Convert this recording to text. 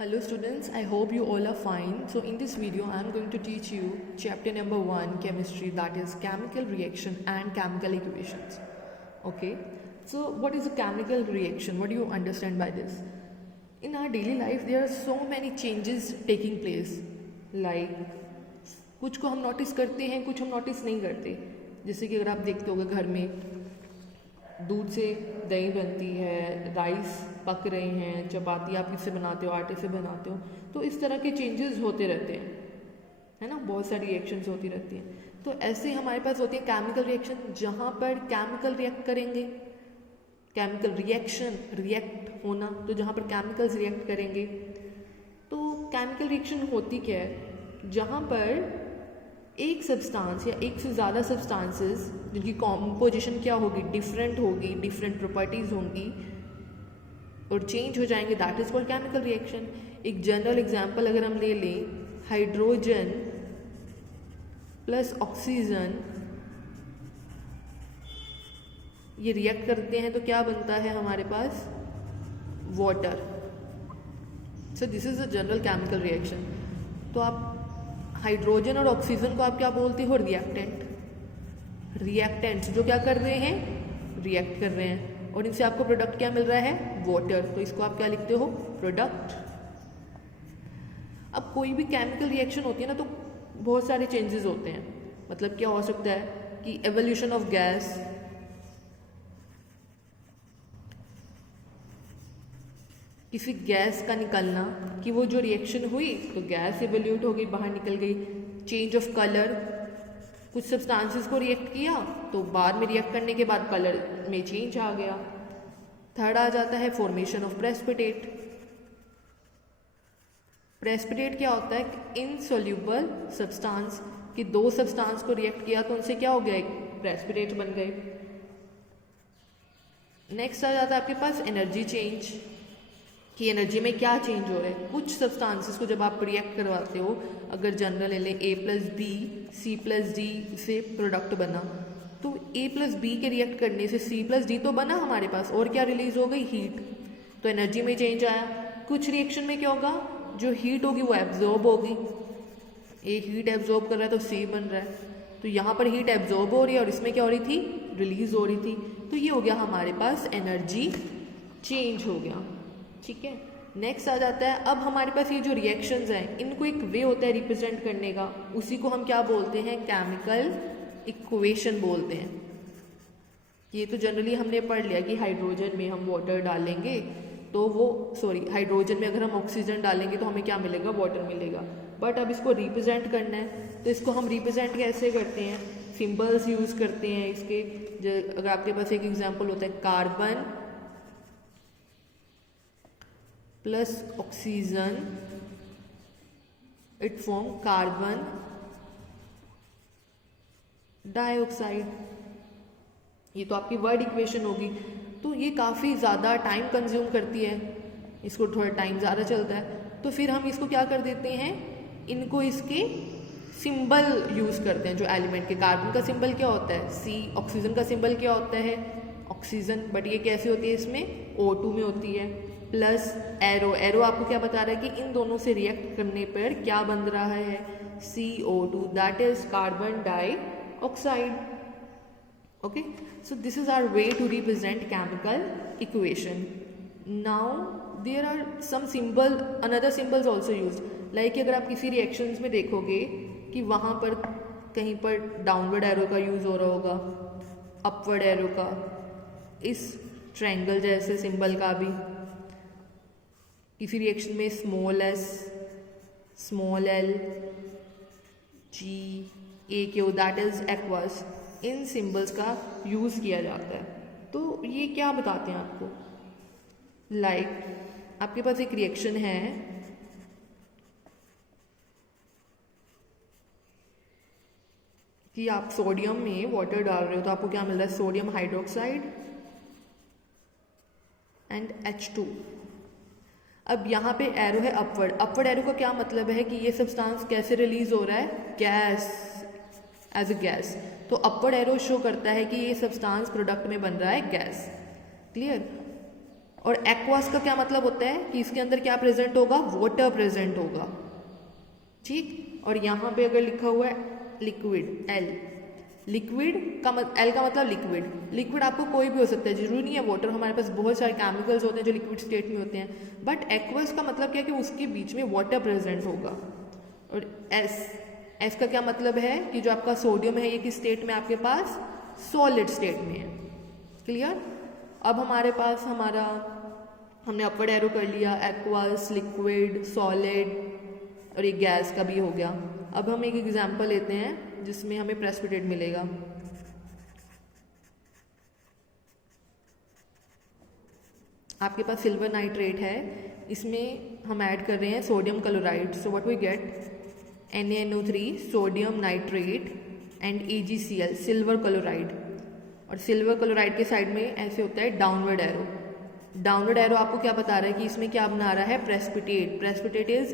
Hello students, I hope you all are fine. So in this video I am going to teach you chapter number 1 chemistry, that is chemical reaction and chemical equations. Okay, so what is a chemical reaction? What do you understand by this? In our daily life there are so many changes taking place, like कुछ को हम notice करते हैं, कुछ हम notice नहीं करते. जैसे कि अगर आप देखते होगे घर में दूध से दही बनती है, राइस पक रहे हैं, चपाती आप किससे बनाते हो, आटे से बनाते हो. तो इस तरह के चेंजेस होते रहते हैं, है ना. बहुत सारी रिएक्शंस होती रहती हैं. तो ऐसे हमारे पास होती है केमिकल रिएक्शन, जहाँ पर केमिकल रिएक्ट करेंगे. केमिकल रिएक्शन, रिएक्ट होना, तो जहाँ पर केमिकल्स रिएक्ट करेंगे. तो केमिकल रिएक्शन होती क्या है, जहाँ पर एक सब्सटेंस या एक से ज़्यादा सब्सटेंसेस जिनकी कॉम्पोजिशन क्या होगी, डिफरेंट होगी, डिफरेंट प्रॉपर्टीज़ होंगी और चेंज हो जाएंगे, that is called chemical reaction. एक जनरल एग्जांपल अगर हम ले लें, हाइड्रोजन प्लस ऑक्सीजन ये रिएक्ट करते हैं तो क्या बनता है हमारे पास, water. So this is a general chemical reaction. तो आप हाइड्रोजन और ऑक्सीजन को आप क्या बोलते हो, रिएक्टेंट. रिएक्टेंट्स जो क्या कर रहे हैं, रिएक्ट कर रहे हैं, और इनसे आपको प्रोडक्ट क्या मिल रहा है, वाटर. तो इसको आप क्या लिखते हो, प्रोडक्ट. अब कोई भी केमिकल रिएक्शन होती है ना, तो बहुत सारे चेंजेस होते हैं. मतलब क्या हो सकता है कि एवोल्यूशन ऑफ गैस, किसी गैस का निकलना, कि वो जो रिएक्शन हुई तो गैस एवोल्यूट हो गई, बाहर निकल गई. चेंज ऑफ कलर, कुछ सब्सटेंसेस को रिएक्ट किया तो बाद में रिएक्ट करने के बाद कलर में चेंज आ गया. थर्ड आ जाता है फॉर्मेशन ऑफ प्रेसिपिटेट. प्रेसिपिटेट क्या होता है, इनसोल्यूबल सब्सटेंस, कि दो सब्सटेंस को रिएक्ट किया तो उनसे क्या हो गया, एक प्रेसिपिटेट बन गए. नेक्स्ट आ जाता है आपके पास एनर्जी चेंज, कि एनर्जी में क्या चेंज हो रहा है. कुछ सब्सटेंसेस को जब आप रिएक्ट करवाते हो, अगर जनरल ले लें, A+B C+D से प्रोडक्ट बना, तो A+B के रिएक्ट करने से C+D तो बना हमारे पास, और क्या रिलीज हो गई, हीट. तो एनर्जी में चेंज आया. कुछ रिएक्शन में क्या होगा, जो हीट होगी वो एब्जॉर्ब होगी. ए हीट एब्जॉर्ब कर रहा है तो C बन रहा है. तो यहाँ पर हीट एब्जॉर्ब हो रही है और इसमें क्या हो रही थी, रिलीज हो रही थी. तो ये हो गया हमारे पास एनर्जी चेंज हो गया. ठीक है. नेक्स्ट आ जाता है, अब हमारे पास ये जो रिएक्शंस हैं, इनको एक वे होता है रिप्रेजेंट करने का, उसी को हम क्या बोलते हैं, केमिकल इक्वेशन बोलते हैं. ये तो जनरली हमने पढ़ लिया कि हाइड्रोजन में हम वाटर डालेंगे तो वो, हाइड्रोजन में अगर हम ऑक्सीजन डालेंगे तो हमें क्या मिलेगा, वाटर मिलेगा. बट अब इसको रिप्रेजेंट करना है, तो इसको हम रिप्रेजेंट कैसे करते हैं, सिंबल्स यूज करते हैं इसके. अगर आपके पास एक एग्जाम्पल होता है, carbon plus oxygen, it form carbon dioxide. ये तो आपकी वर्ड इक्वेशन होगी. तो ये काफ़ी ज़्यादा टाइम कंज्यूम करती है, इसको थोड़ा टाइम ज़्यादा चलता है. तो फिर हम इसको क्या कर देते हैं, इनको इसके सिंबल यूज़ करते हैं, जो एलिमेंट के. कार्बन का सिंबल क्या होता है, C. ऑक्सीजन का सिंबल क्या होता है, ऑक्सीजन. बट ये कैसे होती है, इसमें O2 में होती है. प्लस एरो, एरो आपको क्या बता रहा है कि इन दोनों से रिएक्ट करने पर क्या बन रहा है, CO2, that is carbon dioxide. Okay, so this is our way to represent chemical equation. Now there are some symbol, another symbols also use, like अगर आप किसी रिएक्शंस में देखोगे कि वहाँ पर कहीं पर डाउनवर्ड एरो का यूज हो रहा होगा, अपवर्ड एरो का, इस ट्रायंगल जैसे सिंबल का भी. किसी रिएक्शन में small s, small l, G, AQ, that is aqueous, in symbols का यूज किया जाता है. तो ये क्या बताते हैं आपको, लाइक आपके पास एक रिएक्शन है, कि आप सोडियम में वाटर डाल रहे हो तो आपको क्या मिल रहा है, सोडियम हाइड्रोक्साइड एंड H2. अब यहाँ पे एरो है अपवर्ड. अपवर्ड एरो का क्या मतलब है कि ये सब्सटेंस कैसे रिलीज हो रहा है, गैस, एज अ गैस. तो अपवर्ड एरो शो करता है कि ये सब्सटेंस प्रोडक्ट में बन रहा है गैस. क्लियर. और एक्वास का क्या मतलब होता है कि इसके अंदर क्या प्रेजेंट होगा, वाटर प्रेजेंट होगा, ठीक। और यहाँ पे अगर लिखा हुआ है लिक्विड, एल, लिक्विड का एल का मतलब लिक्विड। लिक्विड आपको कोई भी हो सकता है, जरूरी नहीं है वाटर, हमारे पास बहुत सारे केमिकल्स होते हैं जो लिक्विड स्टेट में होते हैं, बट एक्वस का मतलब क्या है कि उसके बीच में वाटर प्रेजेंट होगा। और एस, एस का क्या मतलब है कि जो आपका सोडियम है ये किस स्टेट में आपके पास, सॉलिड स्टेट में है, क्लियर। अब हमारे पास हमने अपवर्ड एरो कर लिया, एक्वस, लिक्विड, सॉलिड और एक गैस का भी हो गया। अब हम एक एग्जांपल लेते हैं जिसमें हमें प्रेसिपिटेट मिलेगा। आपके पास सिल्वर नाइट्रेट है, इसमें हम ऐड कर रहे हैं sodium chloride, so what we get NaNO3 sodium nitrate and AgCl silver chloride. और सिल्वर क्लोराइड के साइड में ऐसे होता है डाउनवर्ड एरो। डाउनवर्ड एरो आपको क्या बता रहा है कि इसमें क्या बना रहा है, प्रेसिपिटेट। Precipitate is